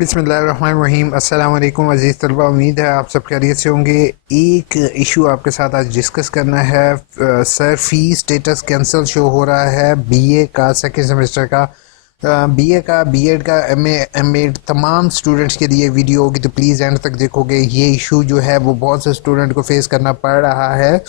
बिस्मिल्लाहिर्रहमानिर्रहीम। अस्सलाम वालेकुम अज़ीज़ तलबा, उम्मीद है आप सब खैरियत से होंगे। एक इशू आपके साथ आज डिस्कस करना है। सर फ़ी स्टेटस कैंसिल शो हो रहा है बीए का सेकंड सेमेस्टर का, बीए का, बीएड का, एमए, एमएड तमाम स्टूडेंट्स के लिए वीडियो होगी, तो प्लीज़ एंड तक देखोगे। ये इशू जो है वो बहुत से स्टूडेंट को फेस करना पड़ रहा है,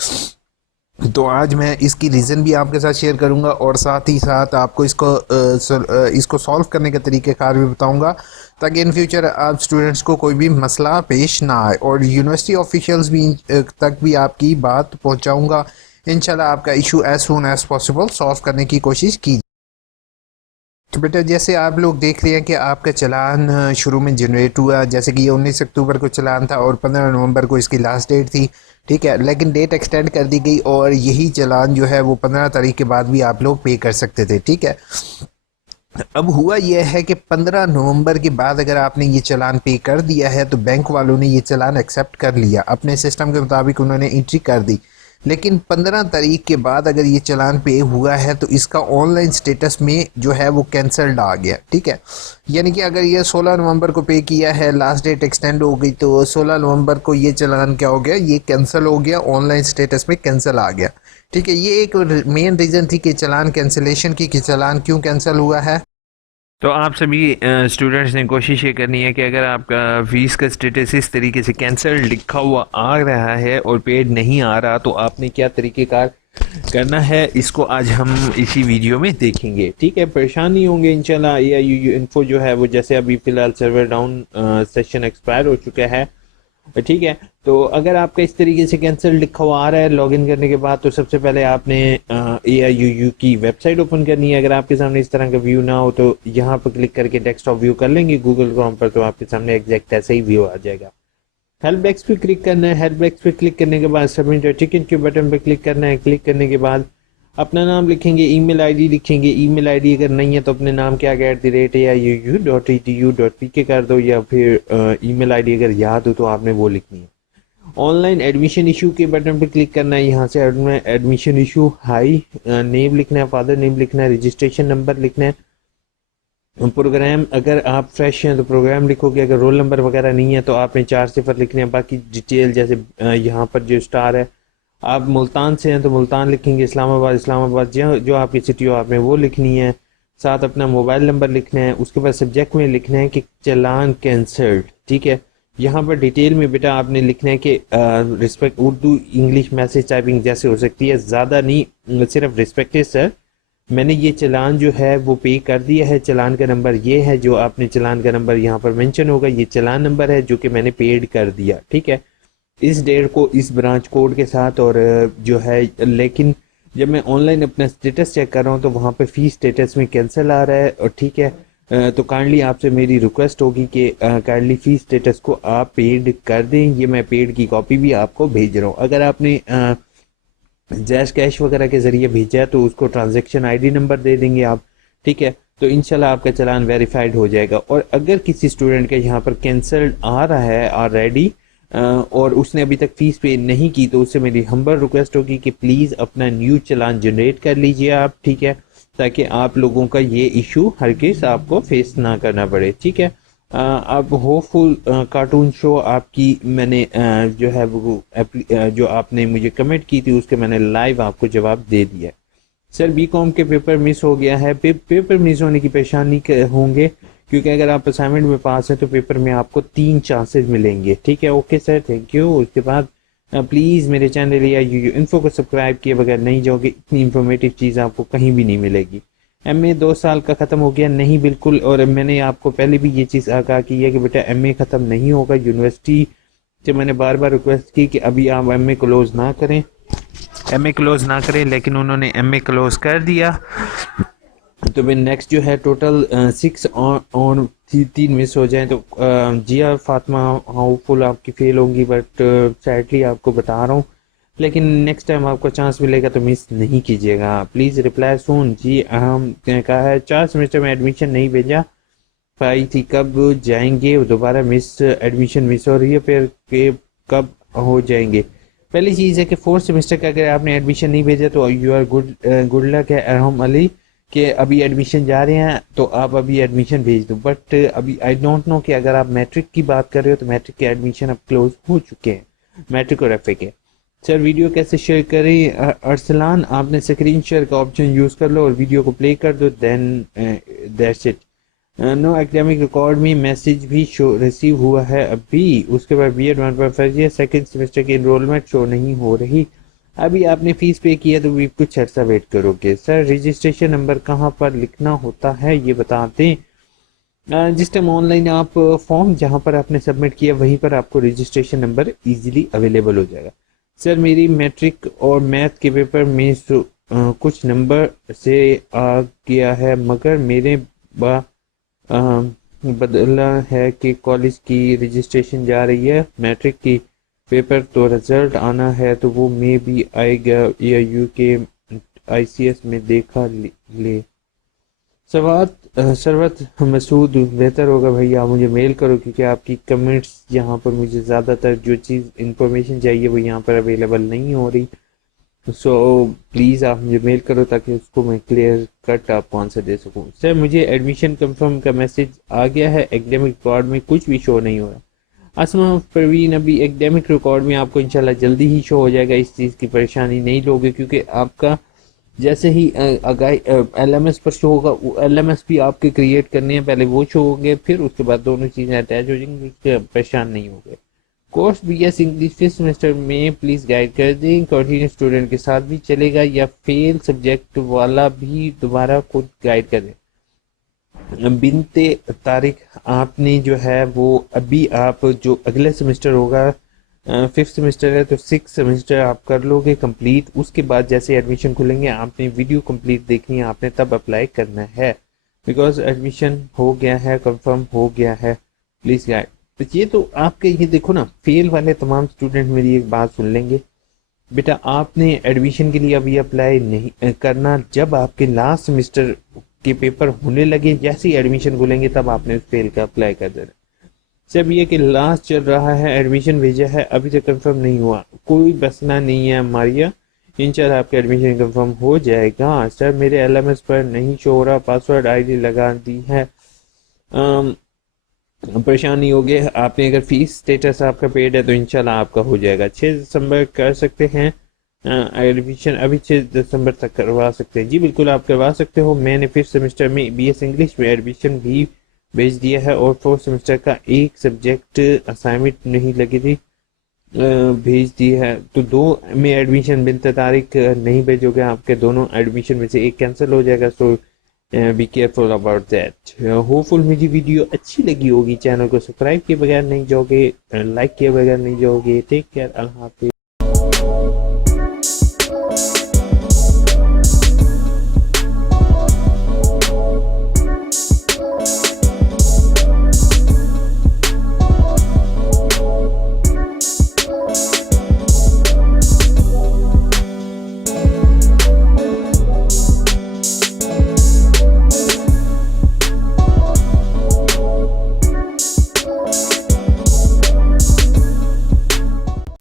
तो आज मैं इसकी रीज़न भी आपके साथ शेयर करूंगा और साथ ही साथ आपको इसको सॉल्व करने के तरीक़ेकार भी बताऊंगा, ताकि इन फ्यूचर आप स्टूडेंट्स को कोई भी मसला पेश ना आए, और यूनिवर्सिटी ऑफिशियल्स भी तक भी आपकी बात पहुंचाऊंगा। इंशाल्लाह आपका issue as soon as possible solve करने की कोशिश की। तो बेटा, जैसे आप लोग देख रहे हैं कि आपका चलान शुरू में जनरेट हुआ, जैसे कि ये 19 अक्टूबर को चलान था और 15 नवंबर को इसकी लास्ट डेट थी, ठीक है। लेकिन डेट एक्सटेंड कर दी गई और यही चलान जो है वो 15 तारीख के बाद भी आप लोग पे कर सकते थे, ठीक है। अब हुआ यह है कि 15 नवंबर के बाद अगर आपने ये चलान पे कर दिया है तो बैंक वालों ने ये चलान एक्सेप्ट कर लिया, अपने सिस्टम के मुताबिक उन्होंने एंट्री कर दी। लेकिन 15 तारीख के बाद अगर ये चलान पे हुआ है तो इसका ऑनलाइन स्टेटस में जो है वो कैंसल्ड आ गया, ठीक है। यानी कि अगर ये 16 नवंबर को पे किया है, लास्ट डेट एक्सटेंड हो गई, तो 16 नवंबर को ये चलान क्या हो गया, ये कैंसिल हो गया, ऑनलाइन स्टेटस में कैंसिल आ गया, ठीक है। ये एक मेन रीज़न थी कि चलान कैंसिलेशन की, कि चलान क्यों कैंसिल हुआ है। तो आप सभी स्टूडेंट्स ने कोशिश ये करनी है कि अगर आपका फ़ीस का स्टेटस इस तरीके से कैंसिल लिखा हुआ आ रहा है और पेड नहीं आ रहा, तो आपने क्या तरीक़ेकार करना है, इसको आज हम इसी वीडियो में देखेंगे, ठीक है। परेशान नहीं होंगे इंशाल्लाह। AIOU इन्फो जो है वो जैसे अभी फ़िलहाल सर्वर डाउन, सेशन एक्सपायर हो चुका है, ठीक है। तो अगर आपका इस तरीके से कैंसिल लिखा हुआ आ रहा है लॉगिन करने के बाद, तो सबसे पहले आपने AIOU की वेबसाइट ओपन करनी है। अगर आपके सामने इस तरह का व्यू ना हो तो यहाँ पर क्लिक करके डेस्कटॉप व्यू कर लेंगे गूगल क्रोम पर, तो आपके सामने एग्जैक्ट ऐसा ही व्यू आ जाएगा। हेल्प डेस्क पे क्लिक करना है। हेल्प डेस्क पे क्लिक करने के बाद सबमिट योर टिकट के बटन पे क्लिक करना है। क्लिक करने के बाद अपना नाम लिखेंगे, ईमेल आईडी लिखेंगे। ईमेल आईडी अगर नहीं है तो अपने नाम के आगे @aiou.edu.pk कर दो, या फिर ईमेल आईडी अगर याद हो तो आपने वो लिखनी है। ऑनलाइन एडमिशन इशू के बटन पे क्लिक करना है। यहाँ से एडमिशन इशू हाई, नेम लिखना है, फादर नेम लिखना है, रजिस्ट्रेशन नंबर लिखना है, प्रोग्राम अगर आप फ्रेश हैं तो प्रोग्राम लिखोगे, अगर रोल नंबर वगैरह नहीं है तो आपने 4 सिफर लिखने हैं। बाकी डिटेल जैसे यहाँ पर जो स्टार है, आप मुल्तान से हैं तो मुल्तान लिखेंगे, इस्लामाबाद इस्लामाबाद, जो आपकी सिटी हो आपने वो लिखनी है। साथ अपना मोबाइल नंबर लिखना है। उसके बाद सब्जेक्ट में लिखना है कि चलान कैंसल्ड, ठीक है। यहाँ पर डिटेल में बेटा आपने लिखना है कि respect, Urdu English message typing जैसे हो सकती है, ज़्यादा नहीं, सिर्फ रिस्पेक्टेड सर, मैंने ये चलान जो है वो पे कर दिया है। चलान का नंबर ये है, जो आपने चलान का नंबर यहाँ पर मेंशन होगा, ये चलान नंबर है जो कि मैंने पेड कर दिया, ठीक है, इस डेट को इस ब्रांच कोड के साथ। और जो है, लेकिन जब मैं ऑनलाइन अपना स्टेटस चेक कर रहा हूँ तो वहाँ पे फी स्टेटस में कैंसिल आ रहा है, और ठीक है। तो काइंडली आपसे मेरी रिक्वेस्ट होगी कि काइंडली फी स्टेटस को आप पेड कर दें। ये मैं पेड की कॉपी भी आपको भेज रहा हूँ। अगर आपने जैश कैश वगैरह के ज़रिए भेजा है तो उसको ट्रांजैक्शन आईडी नंबर दे देंगे आप, ठीक है। तो इंशाल्लाह आपका चलान वेरीफाइड हो जाएगा। और अगर किसी स्टूडेंट का यहाँ पर कैंसल्ड आ रहा है ऑलरेडी और उसने अभी तक फीस पे नहीं की, तो उससे मेरी हम्बल रिक्वेस्ट होगी कि प्लीज़ अपना न्यू चलान जनरेट कर लीजिए आप, ठीक है, ताकि आप लोगों का ये इशू हरगिज़ आपको फेस ना करना पड़े, ठीक है। अब होपफुल कार्टून शो आपकी मैंने जो है वो जो आपने मुझे कमेंट की थी उसके मैंने लाइव आपको जवाब दे दिया। सर बीकॉम के पेपर मिस हो गया है। पेपर मिस होने की परेशानी होंगे, क्योंकि अगर आप असाइनमेंट में पास हैं तो पेपर में आपको 3 चांसेस मिलेंगे, ठीक है। Okay sir, thank you. उसके बाद प्लीज़ मेरे चैनल AIOU इन्फो को सब्सक्राइब किए बगैर नहीं जाओगे, इतनी इंफॉर्मेटिव चीज़ आपको कहीं भी नहीं मिलेगी। MA 2 साल का ख़त्म हो गया? नहीं, बिल्कुल। और मैंने आपको पहले भी ये चीज़ आगाह की है कि बेटा MA ख़त्म नहीं होगा। यूनिवर्सिटी से मैंने बार बार रिक्वेस्ट की कि अभी आप MA क्लोज़ ना करें, MA क्लोज़ ना करें, लेकिन उन्होंने MA क्लोज़ कर दिया। तो फिर नेक्स्ट जो है टोटल 6 और 3 मिस हो जाएं तो जिया फातिमा होपफुल आपकी फेल होंगी, बट सैडली आपको बता रहा हूँ, लेकिन नेक्स्ट टाइम आपको चांस मिलेगा तो मिस नहीं कीजिएगा। प्लीज़ रिप्लाई सून। जी हम कहा है 4 सेमेस्टर में एडमिशन नहीं भेजा पाई थी, कब जाएंगे दोबारा? मिस एडमिशन मिस हो रही है, फिर के कब हो जाएंगे? पहली चीज़ है कि 4th सेमेस्टर का अगर आपने एडमिशन नहीं भेजा तो यू आर गुड लक है। अरहम अली कि अभी एडमिशन जा रहे हैं तो आप अभी एडमिशन भेज दो, बट अभी आई डोंट नो कि अगर आप मैट्रिक की बात कर रहे हो तो मैट्रिक के एडमिशन अब क्लोज हो चुके हैं, मैट्रिक और एफए के। सर वीडियो कैसे शेयर करें? अरसलान, आपने स्क्रीन शेयर का ऑप्शन यूज कर लो और वीडियो को प्ले कर दो, then that's it. No academic record में मैसेज भी शो रिसीव हुआ है अभी। उसके बाद B.Ed 1.5 सेकेंड सेमेस्टर की एनरोलमेंट शो नहीं हो रही। अभी आपने फीस पे किया तो भी कुछ अर्सा वेट करोगे। सर रजिस्ट्रेशन नंबर कहाँ पर लिखना होता है ये बता दें। जिस टाइम ऑनलाइन आप फॉर्म जहाँ पर आपने सबमिट किया वहीं पर आपको रजिस्ट्रेशन नंबर इजीली अवेलेबल हो जाएगा। सर मेरी मैट्रिक और मैथ के पेपर में कुछ नंबर से आ गया है, मगर मेरे बदला है कि कॉलेज की रजिस्ट्रेशन जा रही है। मैट्रिक की पेपर तो रिजल्ट आना है तो वो मे भी आएगा AIU के ICS में देखा ले। सरवत मसूद, बेहतर होगा भैया आप मुझे मेल करो क्योंकि आपकी कमेंट्स यहाँ पर मुझे ज़्यादातर जो चीज़ इंफॉर्मेशन चाहिए वो यहाँ पर अवेलेबल नहीं हो रही। सो प्लीज़ आप मुझे मेल करो ताकि उसको मैं क्लियर कट आपको आंसर दे सकूं। सर मुझे एडमिशन कंफर्म का मैसेज आ गया है, एकेडमिक रिकॉर्ड में कुछ भी शो नहीं हो रहा। असमा परवीन, अभी एकेडमिक रिकॉर्ड में आपको इंशाल्लाह जल्दी ही शो हो जाएगा, इस चीज़ की परेशानी नहीं लोगे क्योंकि आपका जैसे ही LMS पर शो होगा वो LMS भी आपके क्रिएट करने हैं, पहले वो शो होंगे फिर उसके बाद दोनों चीज़ें अटैच हो जाएंगी, परेशान नहीं होंगे। Course BS English fifth semester में प्लीज़ गाइड कर दें, कंटिन्यू स्टूडेंट के साथ भी चलेगा या फेल सब्जेक्ट वाला भी दोबारा खुद गाइड कर दें। बिनते तारिक, आपने जो है वो अभी आप जो अगले सेमेस्टर होगा फिफ्थ सेमेस्टर है तो सिक्स सेमेस्टर आप कर लोगे कंप्लीट। उसके बाद जैसे एडमिशन खुलेंगे आपने वीडियो कंप्लीट देखनी है, आपने तब अप्लाई करना है बिकॉज एडमिशन हो गया है, कंफर्म हो गया है। Please guide. तो ये तो आपके ये देखो ना, फेल वाले तमाम स्टूडेंट मेरी एक बात सुन लेंगे, बेटा आपने एडमिशन के लिए अभी अप्लाई नहीं करना, जब आपके लास्ट सेमेस्टर के पेपर होने लगे जैसे ही एडमिशन खुलेंगे तब आपने उस फेल का अप्लाई कर देना। जब ये कि लास्ट चल रहा है, एडमिशन भेजा है अभी तक कंफर्म नहीं हुआ, कोई बसना नहीं है मारिया, इंशाल्लाह आपका एडमिशन कंफर्म हो जाएगा। सर मेरे LMS पर नहीं शो हो रहा, पासवर्ड ID लगा दी है, परेशानी हो गई। आपने अगर फीस स्टेटस आपका पेड है तो इंशाल्लाह आपका हो जाएगा। 6 दिसंबर कर सकते हैं एडमिशन, अभी 6 दिसंबर तक करवा सकते हैं। जी बिल्कुल आप करवा सकते हो। मैंने फिफ्थ सेमेस्टर में BS इंग्लिश में एडमिशन भी भेज दिया है और फोर्थ सेमेस्टर का एक सब्जेक्ट असाइनमेंट नहीं लगी थी भेज दी है, तो 2 में एडमिशन बिनते तारीख नहीं भेजोगे आपके दोनों एडमिशन में से एक कैंसिल हो जाएगा। So be careful about that. Hopeful मुझे वीडियो अच्छी लगी होगी। चैनल को सब्सक्राइब किए बगैर नहीं जाओगे, लाइक किए बगैर नहीं जाओगे। टेक केयर, अल्लाह हाफिज़।